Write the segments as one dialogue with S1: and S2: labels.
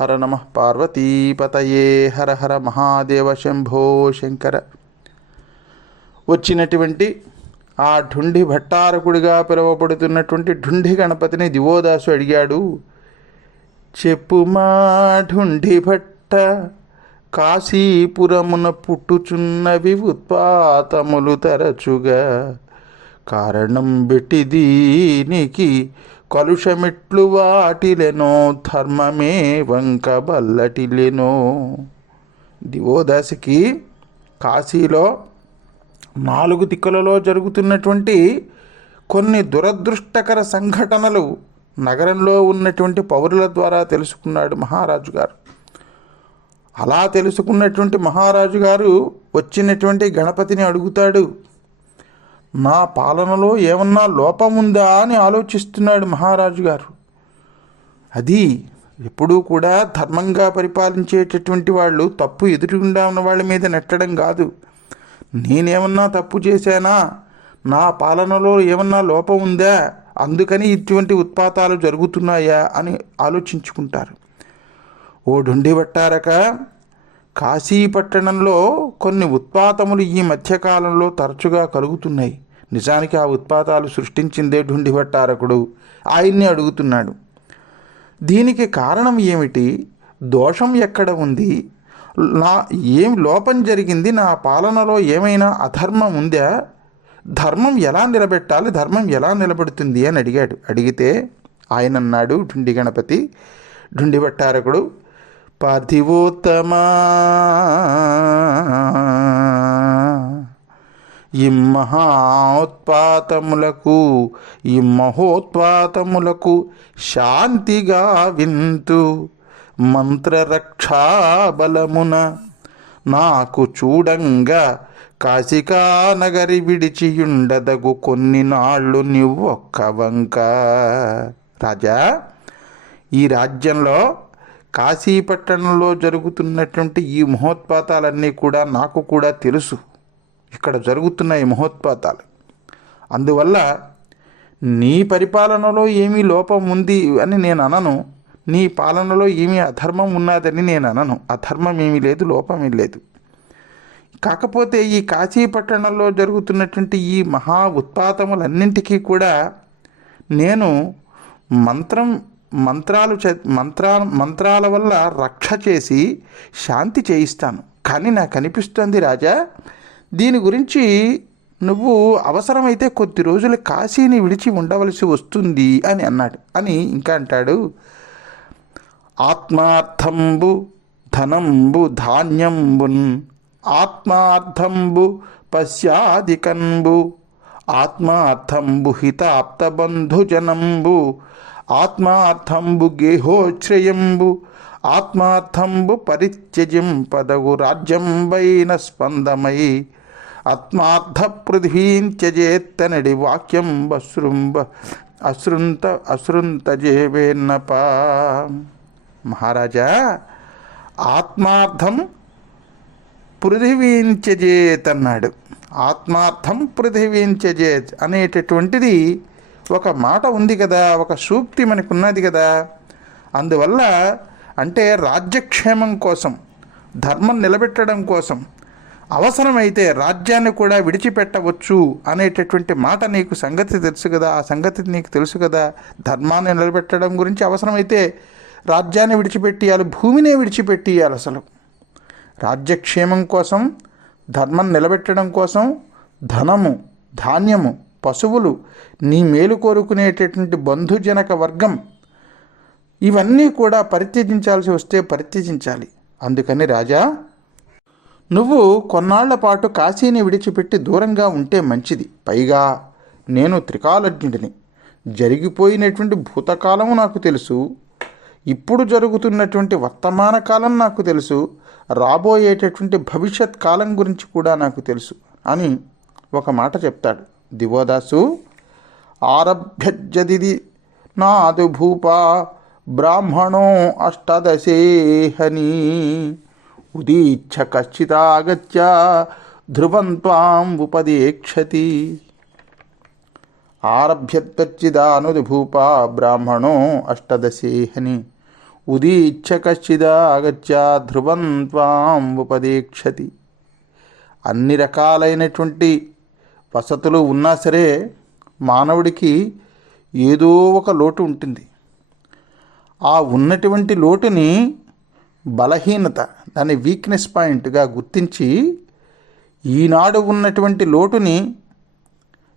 S1: హర నమ పార్వతీపతయే హర హర మహాదేవ శంభో శంకర. వచ్చినటువంటి ఆ ఢుండి భట్టారకుడిగా పిలువబడుతున్నటువంటి ఢుండి గణపతిని దివోదాసు అడిగాడు చెప్పుమా ఢుండి భట్ట కాశీపురమున పుట్టుచున్నవి ఉత్పాతములు తరచుగా. కారణం బెట్టి దీనికి కలుషమిట్లు వాటిలెనో ధర్మమే వంక బల్లటిలెనో. దివోదాసికి కాశీలో నాలుగు దిక్కులలో జరుగుతున్నటువంటి కొన్ని దురదృష్టకర సంఘటనలు నగరంలో ఉన్నటువంటి పౌరుల ద్వారా తెలుసుకున్నాడు మహారాజు గారు. అలా తెలుసుకున్నటువంటి మహారాజు గారు వచ్చినటువంటి గణపతిని అడుగుతాడు నా పాలనలో ఏమన్నా లోపం ఉందా అని ఆలోచిస్తున్నాడు మహారాజు గారు. అది ఎప్పుడూ కూడా ధర్మంగా పరిపాలించేటటువంటి వాళ్ళు తప్పు ఎదురుగుండా ఉన్న వాళ్ళ మీద నెట్టడం కాదు. నేనేమన్నా తప్పు చేశానా? నా పాలనలో ఏమన్నా లోపం ఉందా? అందుకని ఇటువంటి ఉత్పాతాలు జరుగుతున్నాయా అని ఆలోచించుకుంటారు. ఓ డుండి పట్టారక కాశీపట్టణంలో కొన్ని ఉత్పాతములు ఈ మధ్యకాలంలో తరచుగా కలుగుతున్నాయి. నిజానికి ఆ ఉత్పాతాలు సృష్టించిందే ఢుండిభట్టారకుడు ఆయన్ని అడుగుతున్నాడు. దీనికి కారణం ఏమిటి? దోషం ఎక్కడ ఉంది? నా ఏం లోపం జరిగింది? నా పాలనలో ఏమైనా అధర్మం ఉందా? ధర్మం ఎలా నిలబెట్టాలి? ధర్మం ఎలా నిలబెడుతుంది అని అడిగాడు. అడిగితే ఆయన అన్నాడు ఢుండి గణపతి ఢుండి భట్టారకుడు పార్థివోత్తమా ఈ మహోత్పాతములకు ఈ మహోత్పాతములకు శాంతిగా వింతు. మంత్రరక్షాబలమున నాకు చూడంగా కాశికా నగరి విడిచియుండదగు కొన్ని నాళ్ళు నువ్వొక్క వంక రాజా ఈ రాజ్యంలో కాశీపట్టణంలో జరుగుతున్నటువంటి ఈ మహోత్పాతాలన్నీ కూడా నాకు కూడా తెలుసు. ఇక్కడ జరుగుతున్న ఈ మహోత్పాతాలు. అందువల్ల నీ పరిపాలనలో ఏమీ లోపం ఉంది అని నేను అనను. నీ పాలనలో ఏమీ అధర్మం ఉన్నదని నేను అనను. అధర్మం ఏమీ లేదు లోపం లేదు. కాకపోతే ఈ కాశీపట్టణంలో జరుగుతున్నటువంటి ఈ మహా ఉత్పాతములన్నింటికీ కూడా నేను మంత్రం మంత్రాలు చ మంత్రా మంత్రాల వల్ల రక్ష చేసి శాంతి చేయిస్తాను. కానీ నాకు అనిపిస్తుంది రాజా దీని గురించి నువ్వు అవసరమైతే కొద్ది రోజులు కాశీని విడిచి ఉండవలసి వస్తుంది అని అన్నాడు. అని ఇంకా అంటాడు ఆత్మార్థంబు ధనంబు ధాన్యంబున్ ఆత్మార్థంబు పశ్యాధికంబు ఆత్మార్థంబు హితాప్తబంధుజనంబు ఆత్మార్థంబు గేహోశ్రయంబు ఆత్మార్థంబు పరిత్యజింపదగు రాజ్యంబైన స్పందమై ఆత్మార్థ పృథ్వీంత్యజేత్తనడి వాక్యం అశృంత అశృంతజేవేన్నపా. అశ్రుంతజేవేన్నప మహారాజా ఆత్మార్థం పృథివీంచజేత్ అన్నాడు ఆత్మార్థం పృథివీంచజేత్ అనేటటువంటిది ఒక మాట ఉంది కదా ఒక సూక్తి మనకున్నది కదా. అందువల్ల అంటే రాజ్యక్షేమం కోసం ధర్మం నిలబెట్టడం కోసం అవసరమైతే రాజ్యాన్ని కూడా విడిచిపెట్టవచ్చు అనేటటువంటి మాట నీకు సంగతి తెలుసు కదా? ఆ సంగతి నీకు తెలుసు కదా? ధర్మాన్ని నిలబెట్టడం గురించి అవసరమైతే రాజ్యాన్ని విడిచిపెట్టియాలి భూమినే విడిచిపెట్టియాలి అసలు. రాజ్యక్షేమం కోసం ధర్మం నిలబెట్టడం కోసం ధనము ధాన్యము పశువులు నీ మేలు కోరుకునేటటువంటి బంధుజనక వర్గం ఇవన్నీ కూడా పరిత్యజించాల్సి వస్తే పరిత్యజించాలి. అందుకని రాజా నువ్వు కొన్నాళ్ళ పాటు కాశీని విడిచిపెట్టి దూరంగా ఉంటే మంచిది. పైగా నేను త్రికాలజ్ఞుడిని. జరిగిపోయినటువంటి భూతకాలము నాకు తెలుసు. ఇప్పుడు జరుగుతున్నటువంటి వర్తమాన కాలం నాకు తెలుసు. రాబోయేటటువంటి భవిష్యత్ కాలం గురించి కూడా నాకు తెలుసు అని ఒక మాట చెప్తాడు. దివోదాసు ఆరభ్యజదిది నాదు భూప బ్రాహ్మణో అష్టదశేహని. ఉదీచ్ఛ కశ్చిదాగత్య ధ్రువం త్వాం ఉపదేక్షతి. ఆరభ్యత్తచ్చిదానుభూప బ్రాహ్మణో అష్టదశేహని. ఉదీచ్ఛ కశ్చిదాగత్య ధ్రువం త్వాం ఉపదేక్షతి. అన్ని రకాలైనటువంటి వసతులు ఉన్నా సరే మానవుడికి ఏదో ఒక లోటు ఉంటుంది. ఆ ఉన్నటువంటి లోటుని బలహీనత దాన్ని వీక్నెస్ పాయింట్గా గుర్తించి ఈనాడు ఉన్నటువంటి లోటుని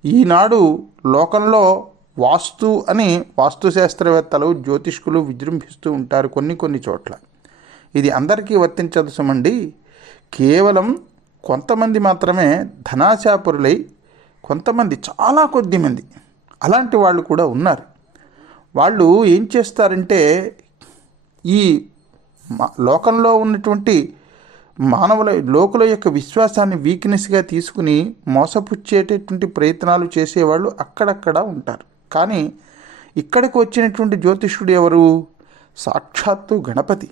S1: ఈనాడు లోకంలో వాస్తు అని వాస్తు శాస్త్రవేత్తలు జ్యోతిష్కులు విజృంభిస్తూ ఉంటారు కొన్ని కొన్ని చోట్ల. ఇది అందరికీ వర్తించదు సుమండి కేవలం కొంతమంది మాత్రమే ధనాశాపురులై కొంతమంది చాలా కొద్ది మంది అలాంటి వాళ్ళు కూడా ఉన్నారు. వాళ్ళు ఏం చేస్తారంటే ఈ లోకంలో ఉన్నటువంటి మానవుల లోకుల యొక్క విశ్వాసాన్ని వీక్నెస్గా తీసుకుని మోసపుచ్చేటటువంటి ప్రయత్నాలు చేసేవాళ్ళు అక్కడక్కడ ఉంటారు. కానీ ఇక్కడికి వచ్చినటువంటి జ్యోతిష్యుడు ఎవరు? సాక్షాత్తు గణపతి.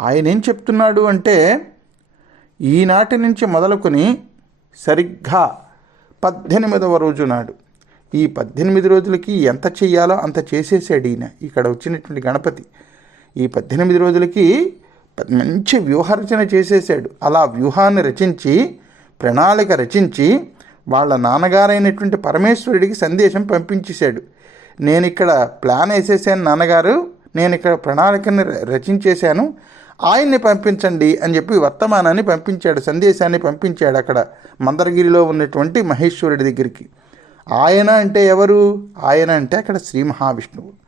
S1: ఆయన ఏం చెప్తున్నాడు అంటే ఈనాటి నుంచి మొదలుకొని సరిగ్గా పద్దెనిమిదవ రోజు నాడు ఈ పద్దెనిమిది రోజులకి ఎంత చెయ్యాలో అంత చేసేసాడు ఈయన. ఇక్కడ వచ్చినటువంటి గణపతి. ఈ పద్దెనిమిది రోజులకి మంచి వ్యూహరచన చేసేసాడు అలా వ్యూహాన్ని రచించి ప్రణాళిక రచించి వాళ్ళ నాన్నగారైనటువంటి పరమేశ్వరుడికి సందేశం పంపించేశాడు. నేను ఇక్కడ ప్లాన్ వేసేసాను నాన్నగారు నేను ఇక్కడ ప్రణాళికని రచించేశాను. ఆయన్ని పంపించండి అని చెప్పి వర్తమానాన్ని పంపించాడు సందేశాన్ని పంపించాడు అక్కడ మందరగిరిలో ఉన్నటువంటి మహేశ్వరుడి దగ్గరికి. ఆయన అంటే ఎవరు? ఆయన అంటే అక్కడ శ్రీ మహావిష్ణువు.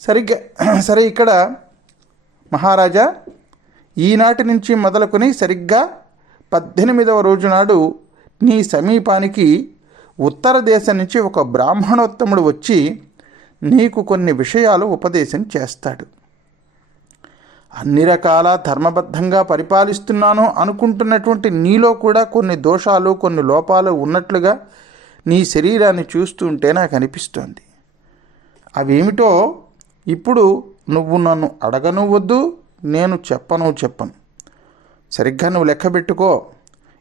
S1: సరిగ్గా సరే ఇక్కడ మహారాజా ఈనాటి నుంచి మొదలుకొని సరిగ్గా పద్దెనిమిదవ రోజు నాడు నీ సమీపానికి ఉత్తర దేశం నుంచి ఒక బ్రాహ్మణోత్తముడు వచ్చి నీకు కొన్ని విషయాలు ఉపదేశం చేస్తాడు. అన్ని రకాల ధర్మబద్ధంగా పరిపాలిస్తున్నాను అనుకుంటున్నటువంటి నీలో కూడా కొన్ని దోషాలు కొన్ని లోపాలు ఉన్నట్లుగా నీ శరీరాన్ని చూస్తుంటే నాకు అనిపిస్తోంది. అవేమిటో ఇప్పుడు నువ్వు నన్ను అడగను వద్దు నేను చెప్పను చెప్పను. సరిగ్గా నువ్వు లెక్క పెట్టుకో.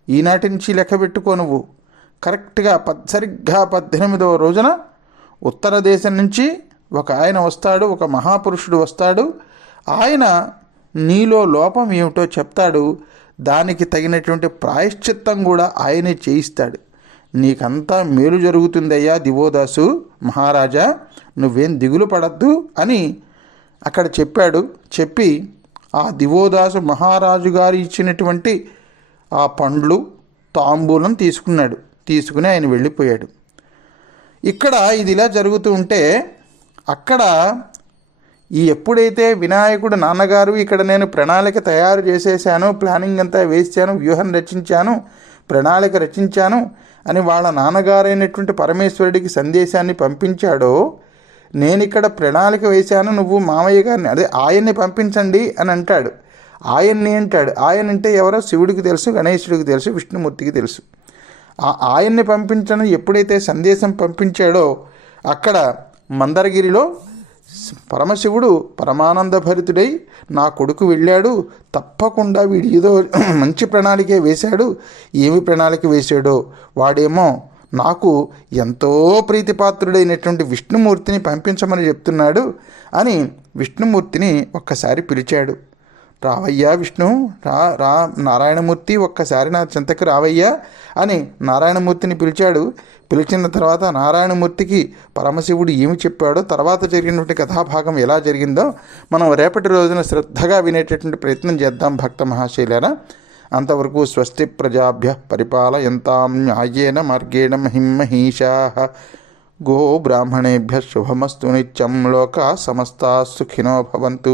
S1: ఈనాటి నుంచి లెక్క పెట్టుకో నువ్వు. కరెక్ట్గా పద్ సరిగ్గా పద్దెనిమిదవ రోజున ఉత్తర దేశం నుంచి ఒక ఆయన వస్తాడు ఒక మహాపురుషుడు వస్తాడు. ఆయన నీలో లోపం ఏమిటో చెప్తాడు. దానికి తగినటువంటి ప్రాయశ్చిత్తం కూడా ఆయనే చేయిస్తాడు. నీకంతా మేలు జరుగుతుందయ్యా దివోదాసు మహారాజా నువ్వేం దిగులు పడద్దు అని అక్కడ చెప్పాడు. చెప్పి ఆ దివోదాసు మహారాజు గారు ఇచ్చినటువంటి ఆ పండ్లు తాంబూలం తీసుకున్నాడు. తీసుకుని ఆయన వెళ్ళిపోయాడు. ఇక్కడ ఇది ఇలా జరుగుతూ ఉంటే అక్కడ ఈ ఎప్పుడైతే వినాయకుడు నాన్నగారు ఇక్కడ నేను ప్రణాళిక తయారు చేసేసాను ప్లానింగ్ అంతా వేసాను వ్యూహం రచించాను ప్రణాళిక రచించాను అని వాళ్ళ నాన్నగారైనటువంటి పరమేశ్వరుడికి సందేశాన్ని పంపించాడో నేను ఇక్కడ ప్రణాళిక వేశాను నువ్వు మామయ్య గారిని అదే ఆయన్ని పంపించండి అని అంటాడు. ఆయన్ని అంటాడు. ఆయన అంటే ఎవరో? శివుడికి తెలుసు గణేశుడికి తెలుసు విష్ణుమూర్తికి తెలుసు. ఆ ఆయన్ని పంపించడం ఎప్పుడైతే సందేశం పంపించాడో అక్కడ మందరగిరిలో పరమశివుడు పరమానందభరితుడై నా కొడుకు వెళ్ళాడు. తప్పకుండా వీడు ఏదో మంచి ప్రణాళికే వేశాడు. ఏమి ప్రణాళిక వేశాడో వాడేమో నాకు ఎంతో ప్రీతిపాత్రుడైనటువంటి విష్ణుమూర్తిని పంపించమని చెప్తున్నాడు అని విష్ణుమూర్తిని ఒక్కసారి పిలిచాడు. రావయ్యా విష్ణు రా రా నారాయణమూర్తి ఒక్కసారి నా చింతకు రావయ్యా అని నారాయణమూర్తిని పిలిచాడు. పిలిచిన తర్వాత నారాయణమూర్తికి పరమశివుడు ఏమి చెప్పాడో తర్వాత జరిగినటువంటి కథాభాగం ఎలా జరిగిందో మనం రేపటి రోజున శ్రద్ధగా వినేటటువంటి ప్రయత్నం చేద్దాం భక్త మహాశైలేనా అంతవరకు స్వస్తి ప్రజాభ్య పరిపాలయంతాం న్యాయేన మార్గేణ మహిమహీషా. గో బ్రాహ్మణేభ్య శుభమస్తు నిత్యం లోకా సమస్తా సుఖినో భవంతు.